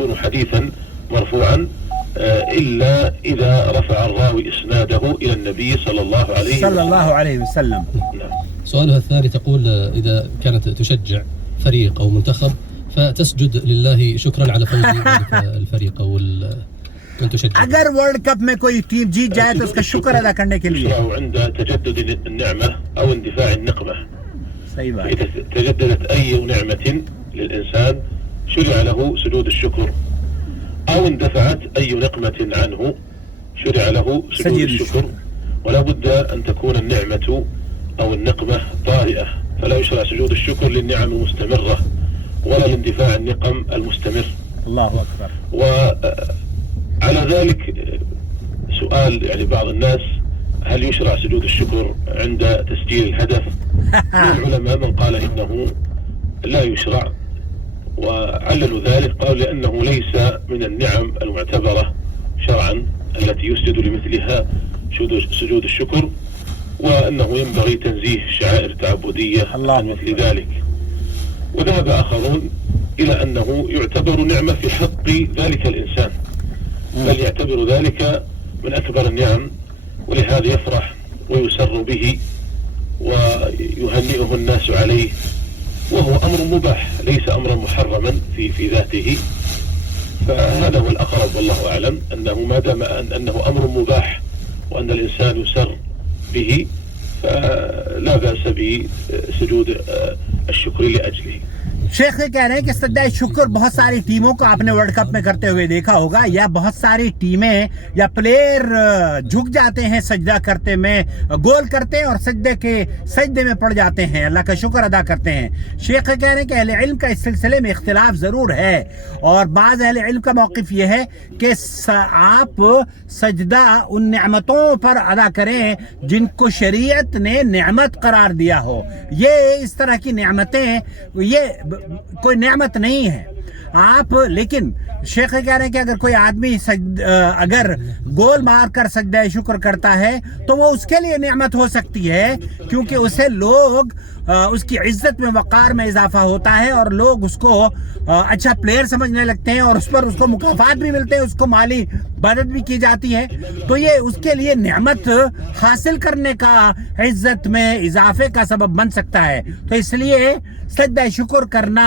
يكون حديثا مرفوعا إلا إذا رفع الراوي إسناده إلى النبي صلى الله عليه وسلم. نعم. سؤالها الثاني تقول إذا كانت تشجع فريق أو منتخب فتسجد لله شكرا على فوز الفريق أو من تشجع. अगर world cup में कोई टीम जीत जाए तो उसका शुक्र अदा करने के लिए عند تجدد النعمة أو اندفاع النقمة. सही बात. إذا تجددت أي نعمة للإنسان شرع له سجود الشكر، أو اندفعت أي نقمة عنه شرع له سجود الشكر، ولا بد أن تكون النعمة أو النقمة طارئة، فلا يشرع سجود الشكر للنعم المستمرة ولا لاندفاع النقم المستمر. الله أكبر. وعلى ذلك سؤال يعني بعض الناس، هل يشرع سجود الشكر عند تسجيل الهدف؟ من العلماء من قال إنه لا يشرع، وعللوا ذلك قالوا لأنه ليس من النعم المعتبرة شرعا التي يسجد لمثلها سجود الشكر، وأنه ينبغي تنزيه شعائر تعبدية عن مثل ذلك. وذهب آخرون إلى أنه يعتبر نعمة في حق ذلك الإنسان، بل يعتبر ذلك من أكبر النعم، ولهذا يفرح ويسر به ويهنئه الناس عليه، وهو أمر مباح ليس أمرا محرما في ذاته. فهذا هو الأقرب والله أعلم، أنه ما دام أنه أمر مباح وأن الإنسان يسر به فلا بأس بسجود الشكر لأجله. शेख कह रहे हैं कि सज्जा शुक्र बहुत सारी टीमों को आपने वर्ल्ड कप में करते हुए देखा होगा, या बहुत सारी टीमें या प्लेयर झुक जाते हैं सजदा करते में, गोल करते हैं और सजदे में पड़ जाते हैं, अल्लाह का शुक्र अदा करते हैं। शेख कह रहे हैं कि अहले इल्म का इस सिलसिले में इख्तिलाफ ज़रूर है, और बाज़ अहले इल्म का मौक़िफ़ यह है कि आप सजदा उन नेमतों पर अदा करें जिनको शरीयत ने नेमत करार दिया हो। ये इस तरह की नेमतें ये कोई नेमत नहीं है आप, लेकिन शेख कह रहे हैं कि अगर कोई आदमी अगर गोल मारकर सजदा शुक्र करता है तो वो उसके लिए नेमत हो सकती है, क्योंकि उसे लोग उसकी इज्जत में वक़ार में इजाफा होता है और लोग उसको अच्छा प्लेयर समझने लगते हैं और उस पर उसको मुकाफात भी मिलते हैं, उसको माली मदद भी की जाती है, तो ये उसके लिए नेमत हासिल करने का इज्जत में इजाफे का सबब बन सकता है। तो इसलिए सजदा शुक्र करना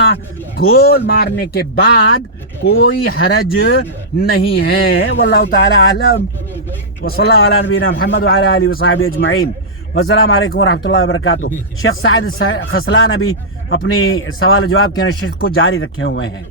गोल मारने के बाद कोई हरज नहीं है। वल्लाहु ताला आलम व सल्लल्लाहु अला नबीना मुहम्मद व अला आलिहि व सहाबिहि अजमईन। अस्सलामु अलैकुम व रहमतुल्लाहि व बरकातुहू। शेख साइद खसलान अभी अपनी सवाल जवाब की नशिस्त को जारी रखे हुए हैं।